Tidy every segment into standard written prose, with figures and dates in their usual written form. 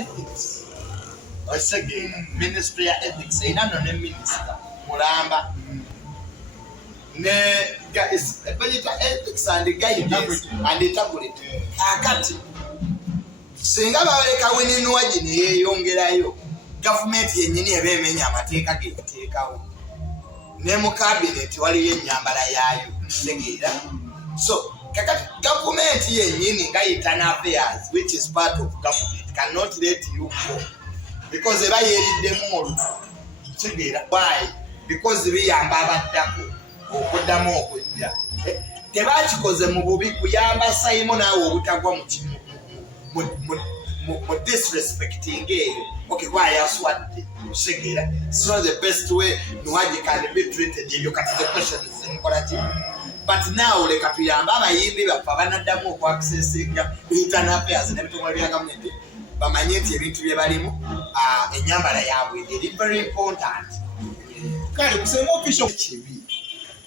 ethics. Ministry of ethics. Ina no minister. Mulamba. Ne guys, ethics and the guidance and integrity. Akati. Singa baleka weninwa gine yeyongerayo. Government yenyini ebemenya amateeka geteekawo. Ne mu cabinet waliyo ennyambala yaayo. Tegeera. So government yenyini nga internal affairs, which is part of government, cannot let you go because eba yeriddemu olunaku. Tegeera. Why? Because biyamba abaddako okuddamu okujja. Tebakikoze mu bubi kuyamba Simon naawe obutagwa mu disrespecting eyo. Okay, why yaswadde? Tegeera. It's not the best way Nuwaji can be treated. You got the question is incorrect. But now leka tuyamba abayimbi baffe abanaddamu okwakisesinga internal affairs n'ebitongole bya gavumenti bamanye nti ebintu bye balimu ennyambala yaabwe eri very important. Kale kusema official kibi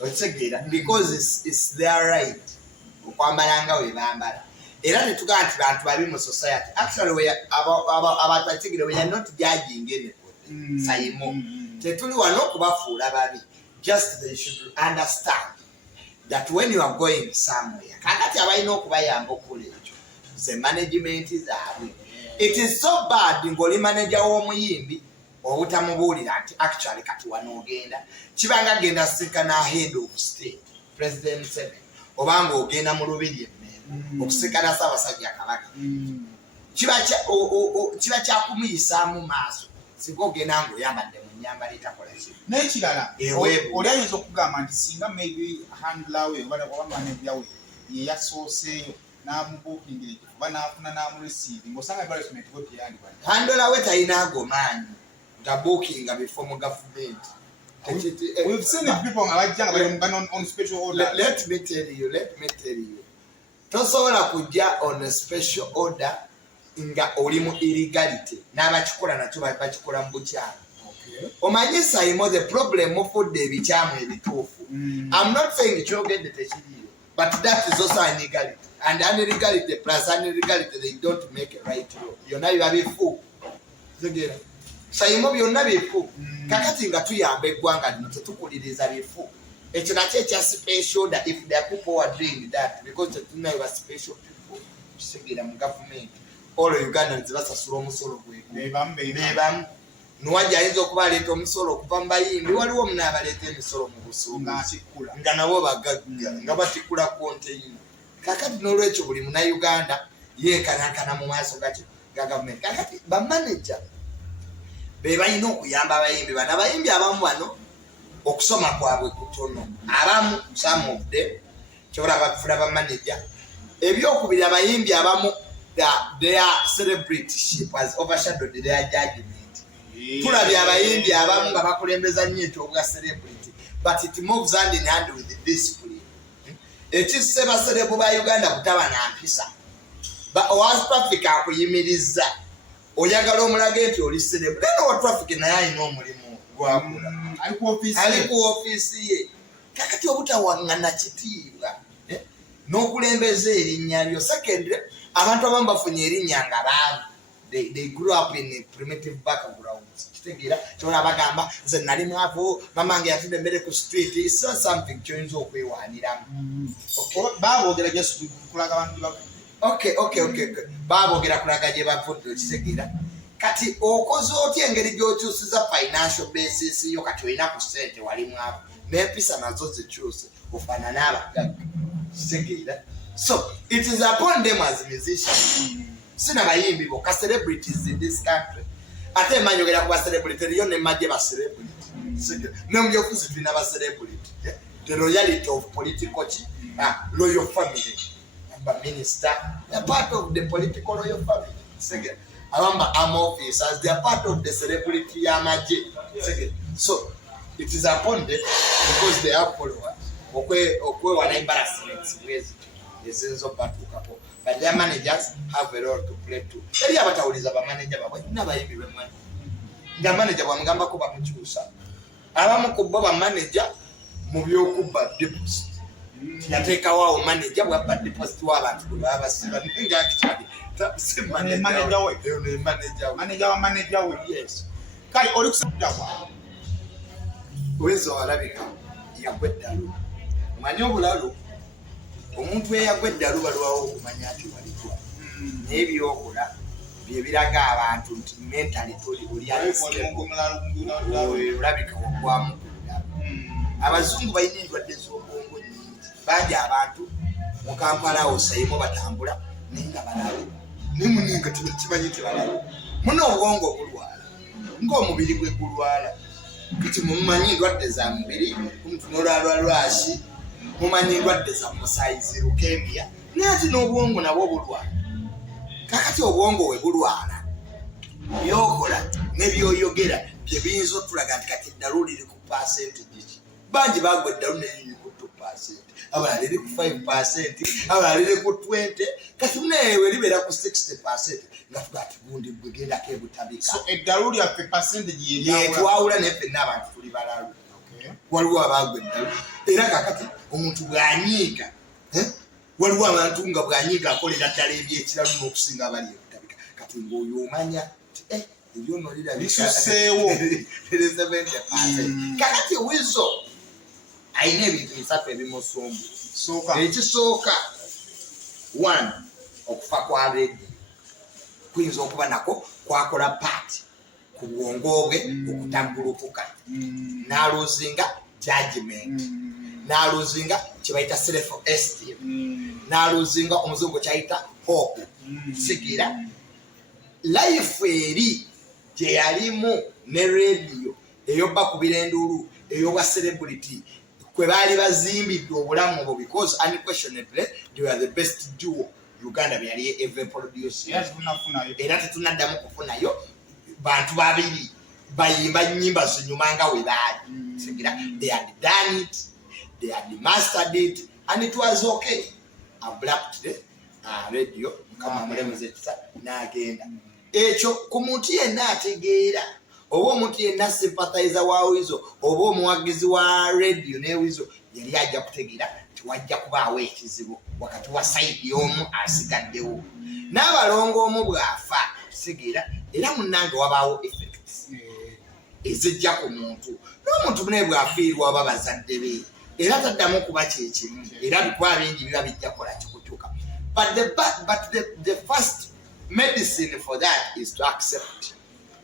otegeera because it's their right okwambala nga we bambala era netugaa nti bantu babi mu society. Actually abantu bategeere we are not judging anybody. Sayimo tetuli wano okubafuula babi, just they should understand that when you are going somewhere, kakati abayina okubayamba okola ekyo the management is awe. It is so bad ng'oli manager w'omuyimbi obutamubuulira nti actually kati wano ogenda kibanga genda sikana head of state President Museveni obanga ogenda mu lubiri emmere okusikana Ssaabasajja Kabaka kiba kyakumuyisaamu maaso singa ogenda ng'oyambadde mu nnyambala etakola ki n'ekirala oli ayinza okugamba nti singa maybe handler we oba manager we ye yasooseeyo n'amubuukingira ekifo oba n'afuna n'amureceive ng'osanga embarrassment bwe teyandibwa handler we talinago maanyi gabuukinga bifo mu gavumenti. We've seen people on special order. Let me tell you. Tosobola kujja on a special order nga oli mu illegality n'abakikola nakyo bakikola mu bukyamu. Omanyi Sayimo the problem mufudde ebikyamu ebituufu. I'm not saying kyogedde tekiriyo, but that is also an illegality. And an illegality plus an illegality, they don't make a right law. Byonna biba bifu. Tegeera. Sayimo byonna bifu. Kakati nga tuyamba eggwanga lino tetukuliriza bifu. Ekyo nakyo ekya special order if there are people who are doing that because tetulina biba special people. Kisegeera mu government. All Ugandans basasula omusolo beebamu. Nuwaji ayinza okuba aleeta omusolo okuva mu bayimbi waliwo omuna abaleeta emisolo mu busuubuzi nga nabo bagagga nga batikkula konteyina. Kakati n'olwekyo buli munnayuganda yeekanankana mu maaso ga gavumenti. Kakati bamaneja be balina okuyamba abayimbi bano. Abayimbi abamu bano okusoma kwabwe kutono, abamu some of them kyobola bafuna bamaneja. Ebyokubiri abayimbi abamu their celebrityship has overshadowed their judgment. Tulabye abayimbi abamu nga bakulembeza nnyo ekyobwa celebrity, but it moves hand in hand with the discipline. Ekisse baserebu ba Uganda butaba na mpisa. Owa traffic akuyimiriza oyagala omulage nti oli serebu. Kano wa traffic naye alina omulimu gwakula ali ku ofiisi ye. Kakati obutawaŋŋana kitiibwa n'okulembeza erinnya lyo. Secondly, abantu abamu bafunye erinnya nga baavu. They grew up in a primitive backgrounds. Kitegeera kyola bagamba nze nali mwavu mamange yatudde emmere ku street. It's not something kyoyinza okwewaaniramu. Baabogera just kulaga abantu bavu. Okay. Baabogera kulaga gye bavudde. Kitegeera kati okoze otya engeri gy'okyusiza financial basis yo kati olina ku ssente wali mwavu n'empisa nazo zikyuse ofaanana abagagga. Kitegeera so it is upon them as musicians. Sina bayimbi boka celebrities in this country. Ate manyogera ku ba celebrity yo ne majje ba celebrity. No myofuzi tulina ba celebrity. The royalty of political royal family. But minister, they are part of the political royal family. Second, abamba officers, they are part of the celebrity yamaje. Second, so it is upon them because they have followers. Okwe wana embarrassments wezi ezenzo batukapo. But their managers have a role to play too. Eri abatawuliza ba manager babwe n'abayimbi be manager. Nga manager bwamugamba ko bamukyusa. Abamu ku bo ba manager mu by'okubba deposit. Yateekawo manager bw'abba deposit w'abantu bwe baba basiba nga actually si manager we ne manager we yes kale oli kusabira kwa Weasel alabika yagwa eddalu omanyi obulalu omuntu eyagwa eddalu balwawo okumanya ati waligwa naye byokola bye biraga abantu nti mentally toli olabika waggwamu abazungu balina endwadde z'obwongo nnyingi bangi abantu mu Kampala awo sayimu batambula naye nga balabe nemuninga kimanyi tibalabe muno obwongo obulwala ng'omubiri gwe gulwala kiti mumanyi endwadde za mubiri omuntu n'olwalwa lwaki mumanyi endwadde za musayizi lukemia naye ati n'obwongo nabwo bulwala kakati obwongo we bulwala byokola nebyoyogera bye biyinza otulaga nti kati eddalu liri ku percentage ki bangi bagwa eddalu neriri ku 2%, abalala liri ku 5%, abalala liri ku 20%, kati newe libeera ku 60% nga tuga ati gundi bwegendako ebutabika. So eddalu lyaffe percentage yetwawula naye ffenna abantu tuli balalu. Waliwo abagwa eddalu era kakati omuntu bw'anyiiga waliwo abantu nga bw'anyiiga akolera ddala ebyekiralu n'okusinga abali ebutabika kati ng'oyo omanya ebyono lisuseewo 70%. Kakati Weasel ayina ebintu bisatu ebimusumbu. Ekisooka 1 okufa kwa Reddy kuyinza okuba nako kwakola paati ku bwongo bwe okutambulukuka n'aloozinga judgment n'aloozinga kye bayita self esteem n'aloozinga omuzungu kyayita hope sigira life eri gye yalimu ne radio ey'obbakubira enduulu ey'obwa celebrity kwe baali bazimbidde obulamu obwo because unquestionably they were the best duo Uganda byali ever produce era tetunaddamu kufunayo bantu babiri bayimba nnyimba zinyuma nga we baali sigira they had done it, they had mastered it and it was okay. Abruptly radio kama mulemeze n'agenda ekyo ku muntu yenna ategeera oba omuntu yenna sympathizer wa Weasel oba omuwagizi wa radio ne Weasel yali ajja kutegeera tiwajja kubaawo ekizibu wakati wa sayidi y'omu asigaddewo n'abalongo omu bw'afa sigira era munnange wabaawo effects ezijja ku muntu n'omuntu naye bw'afiirwa oba bazadde be era taddamu kuba kyekimu era bikwa bingi biba bijja kola kikukyuka but the first medicine for that is to accept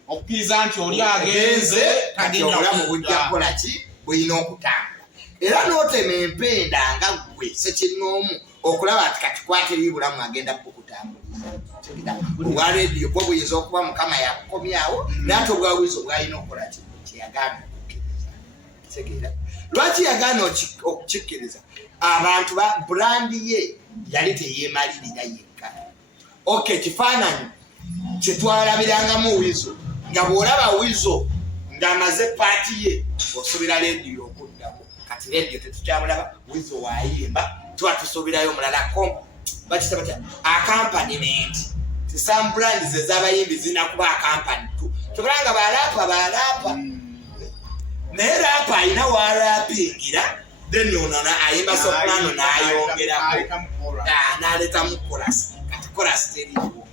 okkiriza nti oli agenze kati obulamu bujja kukola ki buyina okutambula era n'otema empenda nga ggwe sekinnoomu okulaba nti kati kwateri bulamu agenda kukutambuliza obwa radio bwo buyinza okuba mukama yakukomyawo naye ate obwa Weasel bwalina okukola kyeyagaana okukkiriza kitegeera lwaki yagaana okukikkiriza abantu bulandi ye yali teyeemalirira yekka okay kifaananyi kyetwalabirangamu Weasel nga bw'olaba Weasel ng'amaze paati ye osuubira radio okuddamu kati radio tetukyamulaba Weasel waayimba tuba tusuubirayo mulala bakita batya accompaniment ti some brands ez'abayimbi zirina kuba accompany tu tobulanga balaapa naye laapa alina waalapingira then onona ayimba soprano n'ayongerako n'aleetamu chorus kati chorus teriiwo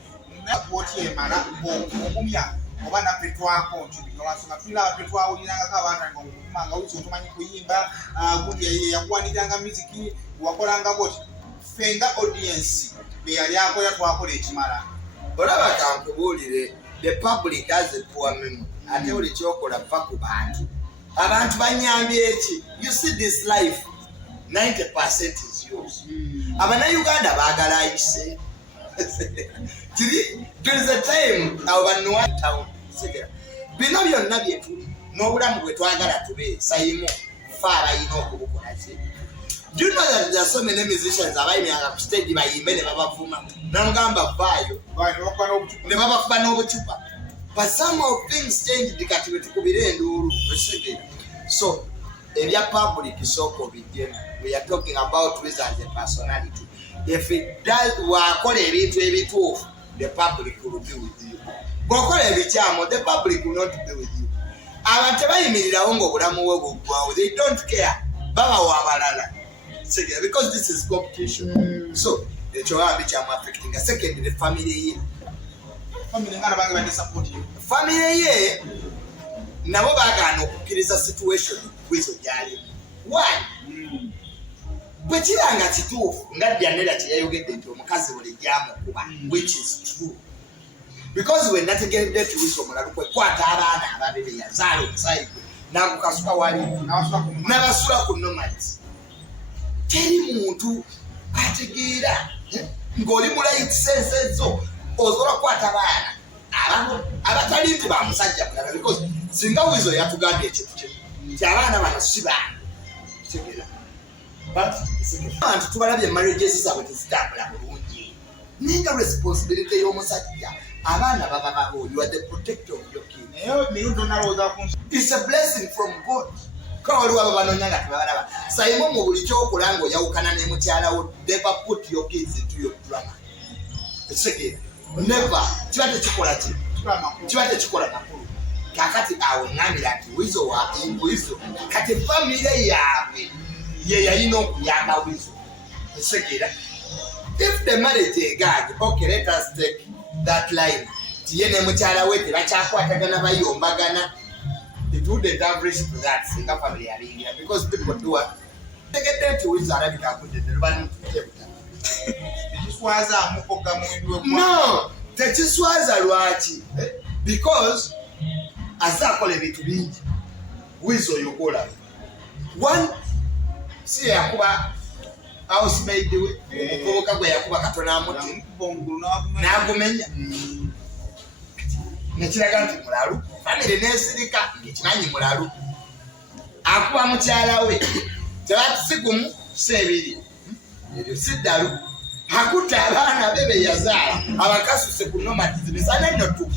otyemala okumya oba naffe twakontribute olwansonga tulaba ffe twawulirangako abantu nga Weasel tumanyi kuyimba gundi yakuwaniranga musiki wakolanga boti ffe nga audience be yali akola twakola ekimala olaba kankubuulire the public has a poor memory ate buli kyokola va ku bantu abantu banyambye eki you see this life 90% is yours abannayuganda baagala ayise there is a time abanuwa town bino byonna byetuli n'obulamu bwe twagala tube sayimu fe abayina okubukola ki do you know that there are so many musicians abayimiranga ku stage bayimbe ne babavuma namugamba vaayo ne babakuba n'obucupa but some of things changed kati bwe tukubira enduulu so ebya public soko bijjemu we are talking about Weasel as a personality. If it does wakola ebintu ebituufu the public will be with you bw'okola ebikyamu the public will not be with you abantu tebayimirirawo ng'obulamu bwe buggwawo they don't care babawa abalala because this is competition so ekyo bambi kyamu affecting. Second, the family ye. Family ye nabo baagaana okukkiriza situation Weasel gy'alimu. One, bwe kiranga kituufu nga Dyanela kye yayogedde nti omukazi buli gyamukuba, which is true. Because we nategedde nti Weasel omulalu kwe kwata abaana ababiri yazaala omusaayi gwe n'agukasuka wali n'abasula ku nomads. Teri muntu ategeera ng'oli mu right sense zo osobola kukwata abaana abatali nti ba musajja mulala, because singa Weasel yatugambye ekintu kimu nti abaana bano si baana kitegeera. But abantu tubalabye marriages zaabwe tezitambula bulungi, ninga responsibility y'omusajja abaana baba babo. You are the protector of your kids. It's a blessing from God. Kawaliwo abo banoonya nga tebabalaba. Sayimu mu buli kyokola ng'oyawukana ne mukyala wo, never put your kids into your drama. Kitegeera. Never. Kiba tekikola ki? Kiba tekikola makulu. Kakati awe ngambira nti Weasel kati family yaabwe ye yalina okuyamba Weasel. Kitegeera. If the marriage egag, okay, let us take that line. Tiye ne mukyala we tebakyakwatagana bayombagana. It wouldn't have reached to that single family area, because people do what they get there to Weasel Arabic put the running no, tekiswaza lwaki, because azakola ebintu bingi Weasel yokola. One, si yakuba housemaid we omuvubuka gwe yakuba katona amuti n'agumenya nekiraga nti mulalu. Family nesirika ngekimanyi mulalu. Akuba mukyala we tebatisigumu sebiri ebyo siddalu. Akutta abaana be be yazaala abakasuse ku nomads misana nno tu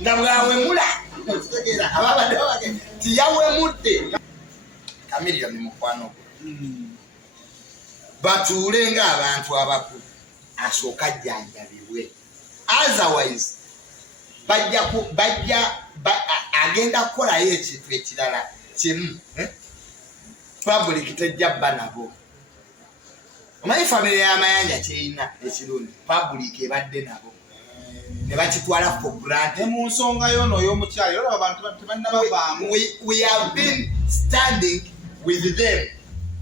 nga bwawemula okitegeera ababadde babage tiyawemudde Chameleon mukwano gwe. Batuule ng'abantu abakulu asooka jjanjabibwe. Otherwise agenda kukolayo ekintu ekirala kimu public tejja bba nabo. Omanyi family y'amayanja kyeyina ekirungi, public ebadde nabo ne bakitwala for granted. Mu nsonga yono y'omukyala olaba abantu tebannabavaamu. We have been standing with them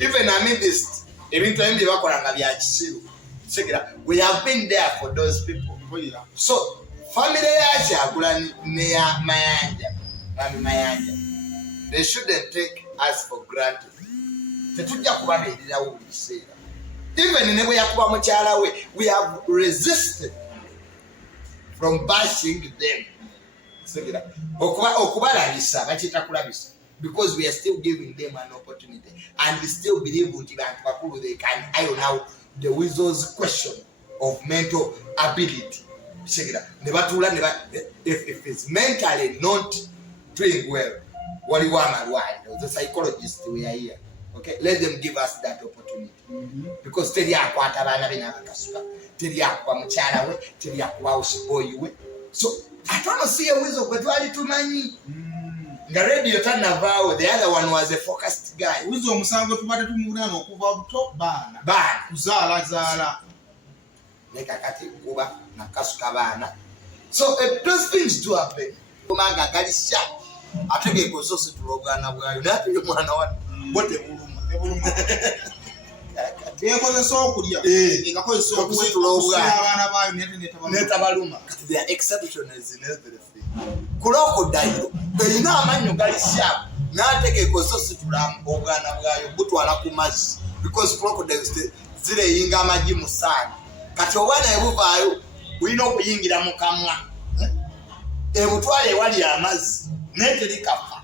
even amidst ebintu ebi bakola nga bya kisiru. We have been there for those people. So family ya Kyagulanyi ne ya Mayanja, they shouldn't take us for granted. Tetujja kubabeererawo buli kiseera. Even ne bwe yakuba mukyala we, we have resisted from bashing them. Okubalabisa bakiyita kulabisa, because we are still giving them an opportunity, and we still believe nti bantu bakulu they can iron out the Weasel's question of mental ability. If it's mentally not doing well, waliwo amalwaliro, the psychologists we are here. Okay, let them give us that opportunity. Because teri akwata abaana be n'abakasuka, teri akuba mukyala we, teri akuba houseboy we. So I don't see a Weasel gwe twali tumanyi. Nga radio tanavaawo, the other one was a focused guy. Weasel omusango tubadde tumuwulira okuva buto baana kuzaala nekakati kuba nakasuka baana. So those things do happen. Omanga gali sharp ategeeka osositula obwana bwayo naye ate ye mwana wa bote buluma yekozesa okulya ngakozesa okusitula obwana abaana baayo netabaluma. They are exceptionals in everything. Crocodile erina amannyo gali sharp n'ategeeka osositula obwana bwayo butwala ku mazzi, because crocodiles zireyinga amagi mu ssaani. Kati obwana ebuvaayo bulina okuyingira mu kamwa ebutwala ewali amazzi naye terikafa.